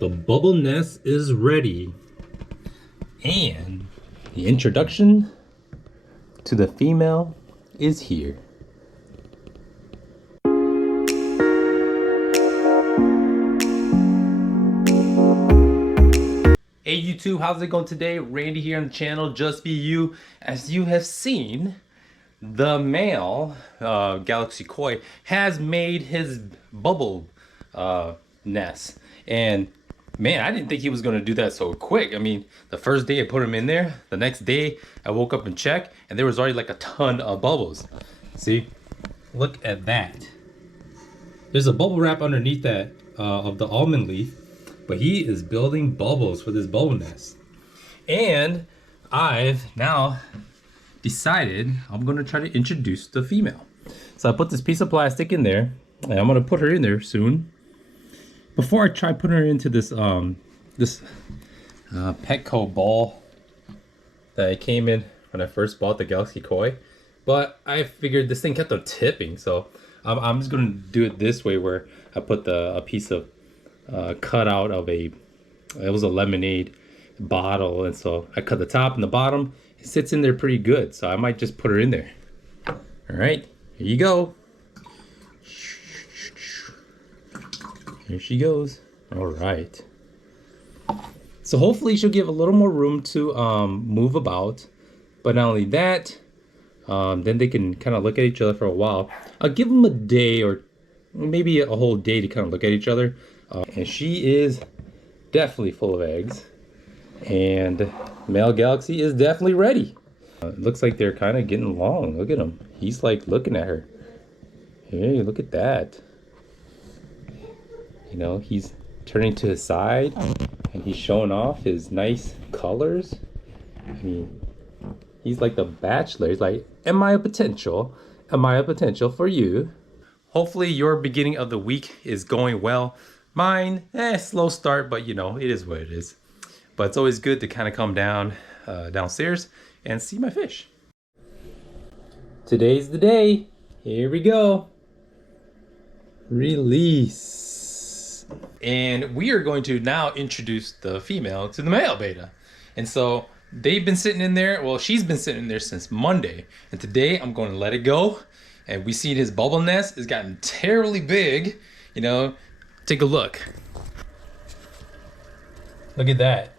The bubble nest is ready. And the introduction to the female is here. Hey YouTube, how's it going today? Randy here on the channel, Just Be You. As you have seen, the male Galaxy Koi has made his bubble nest. And man, I didn't think he was going to do that so quick. I mean, the first day I put him in there, the next day I woke up and checked, and there was already like a ton of bubbles. See? Look at that. There's a bubble wrap underneath that of the almond leaf, but he is building bubbles for this bubble nest. And I've now decided I'm going to try to introduce the female. So I put this piece of plastic in there, and I'm going to put her in there soon. Before I try putting her into this Petco ball that I came in when I first bought the Galaxy Koi, but I figured this thing kept on tipping, so I'm just gonna do it this way, where I put a piece of cut out of it was a lemonade bottle, and so I cut the top and the bottom. It sits in there pretty good, so I might just put her in there. All right, here you go. Here she goes. All right. So hopefully she'll give a little more room to move about. But not only that, then they can kind of look at each other for a while. I'll give them a day or maybe a whole day to kind of look at each other. And she is definitely full of eggs. And male Galaxy is definitely ready. It looks like they're kind of getting along. Look at him. He's like looking at her. Hey, look at that. You know, he's turning to his side and he's showing off his nice colors. I mean, he's like the Bachelor. He's like, am I a potential? Am I a potential for you? Hopefully your beginning of the week is going well. Mine, slow start, but you know, it is what it is. But it's always good to kind of come down downstairs and see my fish. Today's the day. Here we go. Release. And we are going to now introduce the female to the male beta. And so they've been sitting in there. Well, she's been sitting in there since Monday. And today I'm going to let it go. And we see his bubble nest has gotten terribly big. You know, take a look. Look at that.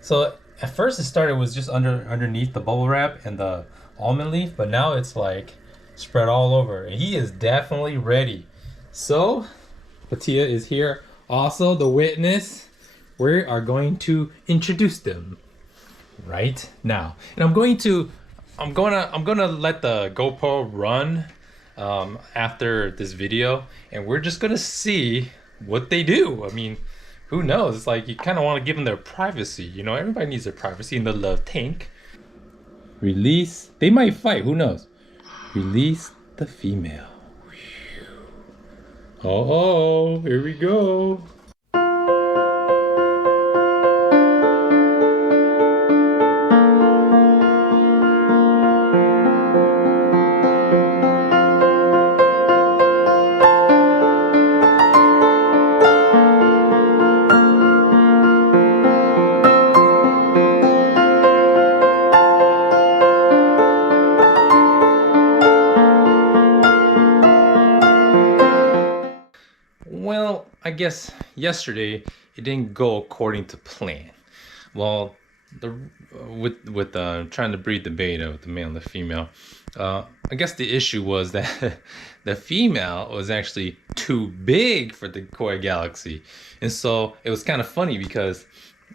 So at first it started was just underneath the bubble wrap and the almond leaf. But now it's like spread all over. And he is definitely ready. So Patia is here, also the witness. We are going to introduce them right now, and I'm gonna let the GoPro run after this video, and we're just gonna see what they do. I mean, who knows? It's like you kind of want to give them their privacy. You know, everybody needs their privacy in the love tank. Release. They might fight. Who knows? Release the female. Oh, here we go. Well, I guess yesterday it didn't go according to plan. Well, with trying to breed the beta with the male and the female, I guess the issue was that the female was actually too big for the Koi Galaxy, and so it was kind of funny because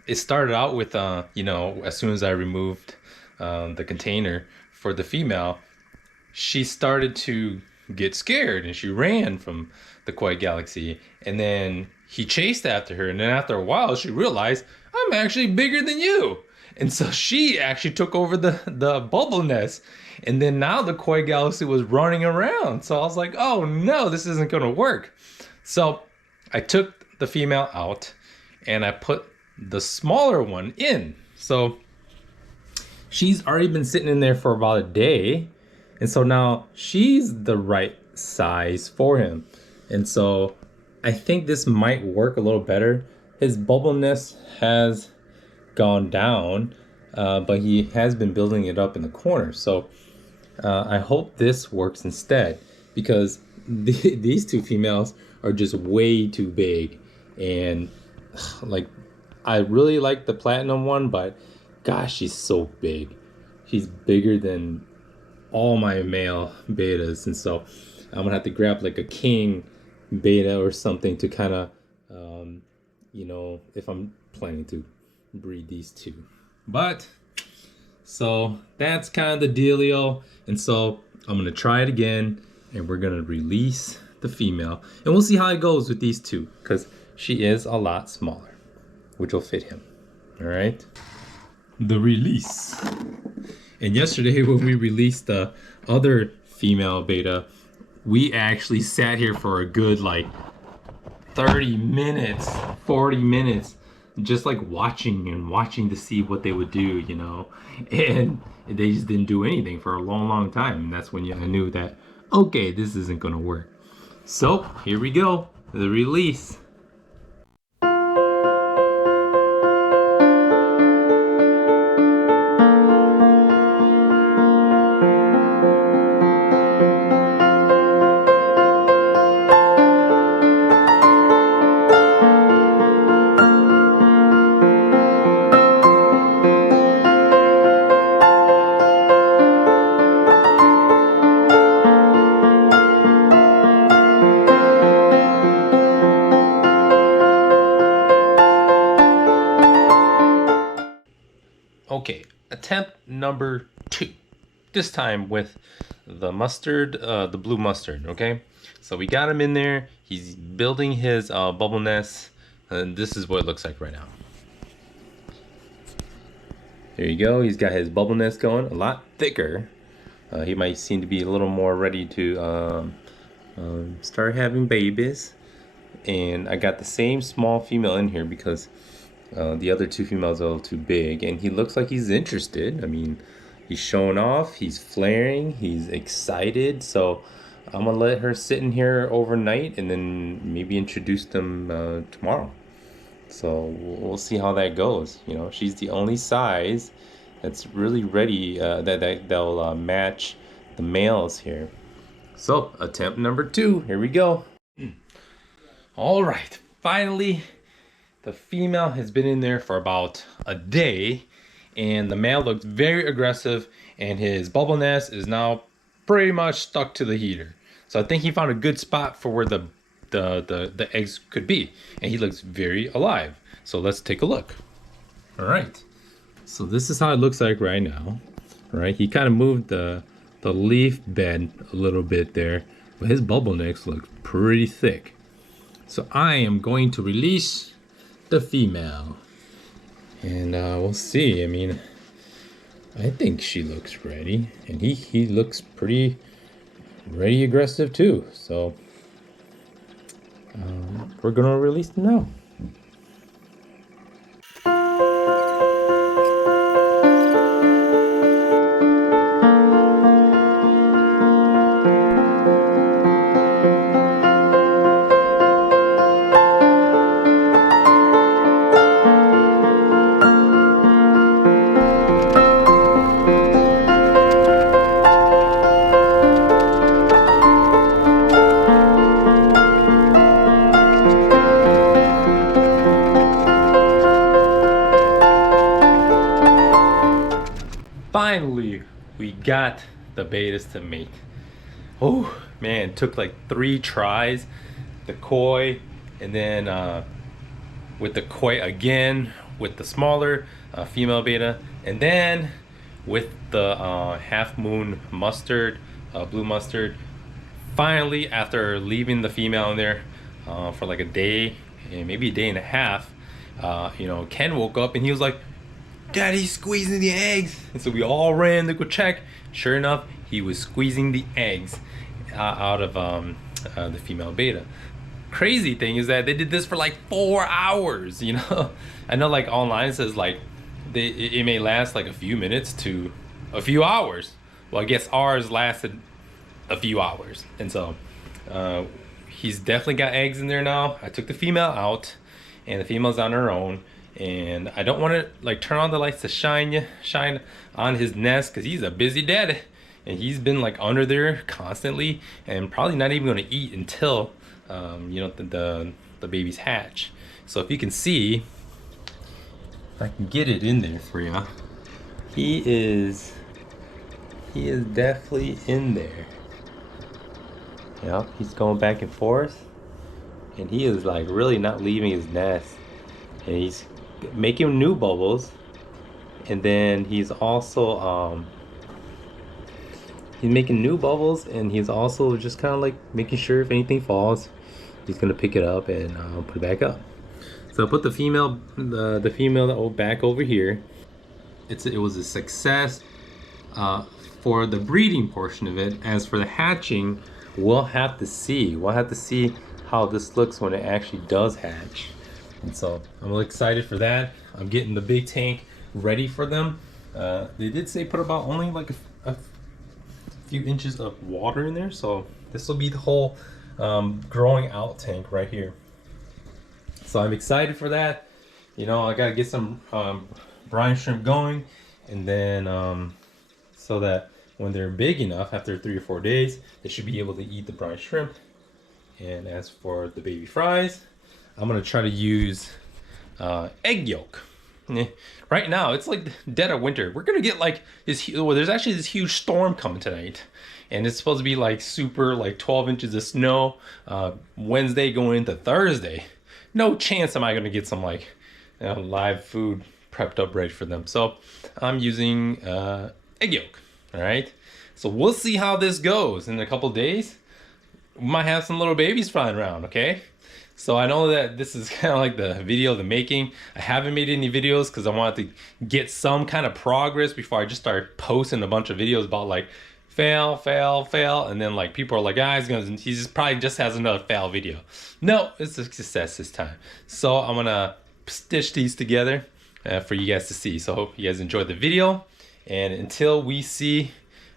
it started out with you know, as soon as I removed the container for the female, she started to get scared and she ran from the Koi Galaxy, and then he chased after her, and then after a while she realized, I'm actually bigger than you, and so she actually took over the bubble nest, and then now the Koi Galaxy was running around. So I was like, oh no, this isn't gonna work. So I took the female out and I put the smaller one in. So she's already been sitting in there for about a day, and so now she's the right size for him. And so I think this might work a little better his bubbleness has gone down, but he has been building it up in the corner. So I hope this works instead, because these two females are just way too big. And like, I really like the platinum one, but gosh, she's so big. She's bigger than all my male betas. And so I'm gonna have to grab like a king beta or something to kind of, if I'm planning to breed these two. But so that's kind of the dealio. And so I'm gonna try it again, and we're gonna release the female, and we'll see how it goes with these two, because she is a lot smaller, which will fit him. All right. The release. And yesterday when we released the other female beta, we actually sat here for a good like 30 minutes, 40 minutes, just like watching to see what they would do, and they just didn't do anything for a long time. And that's when I knew that, okay, this isn't gonna work. So here we go, the release. Okay, attempt number 2. This time with the mustard, the blue mustard, okay? So we got him in there. He's building his bubble nest, and this is what it looks like right now. There you go. He's got his bubble nest going, a lot thicker. He might seem to be a little more ready to start having babies. And I got the same small female in here because the other two females are a little too big, and he looks like he's interested. I mean, he's showing off, he's flaring, he's excited. So I'm gonna let her sit in here overnight, and then maybe introduce them tomorrow. So we'll see how that goes. She's the only size that's really ready that'll match the males here. So attempt number 2, here we go. All right, finally. The female has been in there for about a day, and the male looks very aggressive, and his bubble nest is now pretty much stuck to the heater. So I think he found a good spot for where the eggs could be, and he looks very alive. So let's take a look. All right. So this is how it looks like right now. All right. He kind of moved the leaf bed a little bit there, but his bubble nest looks pretty thick. So I am going to release the female, and we'll see. I mean, I think she looks ready, and he looks pretty ready, aggressive too. So we're gonna release them now. Finally, we got the betas to mate. Oh man, it took like 3 tries. The koi, and then with the koi again, with the smaller female beta, and then with the half moon mustard, blue mustard. Finally, after leaving the female in there for like a day, and maybe a day and a half, Ken woke up and he was like, "Daddy's squeezing the eggs." And so we all ran to go check. Sure enough, he was squeezing the eggs out of the female beta. Crazy thing is that they did this for like 4 hours. I know like online it says like it may last like a few minutes to a few hours. Well, I guess ours lasted a few hours. And so he's definitely got eggs in there now. I took the female out, and the female's on her own. And I don't want to like turn on the lights to shine on his nest because he's a busy dad, and he's been like under there constantly, and probably not even going to eat until you know, the babies hatch. So if you can see, if I can get it in there for you, he is definitely in there. Yep, he's going back and forth, and he is like really not leaving his nest, and he's making new bubbles. And then he's also he's making new bubbles, and he's also just kind of like making sure if anything falls, he's gonna pick it up and put it back up. So put the female back over here. It was a success for the breeding portion of it. As for the hatching, we'll have to see how this looks when it actually does hatch. And so I'm really excited for that. I'm getting the big tank ready for them. They did say put about only like a few inches of water in there, so this will be the whole growing out tank right here. So I'm excited for that. You know, I gotta get some brine shrimp going, and then so that when they're big enough, after 3 or 4 days, they should be able to eat the brine shrimp. And as for the baby fries, I'm gonna try to use egg yolk. Right now, it's like dead of winter. We're gonna get like this. Well, there's actually this huge storm coming tonight, and it's supposed to be like super, like 12 inches of snow. Wednesday going into Thursday. No chance am I gonna get some like live food prepped up ready for them. So I'm using egg yolk. All right. So we'll see how this goes in a couple days. We might have some little babies flying around. Okay. So I know that this is kind of like the video of the making. I haven't made any videos because I wanted to get some kind of progress before I just start posting a bunch of videos about like fail, and then like people are like, ah, he just probably just has another fail video. No, it's a success this time. So I'm gonna stitch these together for you guys to see. So I hope you guys enjoyed the video, and until we see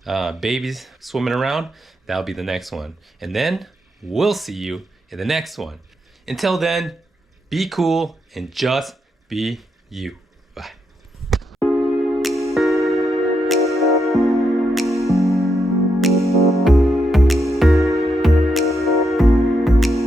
babies swimming around, that'll be the next one, and then we'll see you in the next one. Until then, be cool and just be you.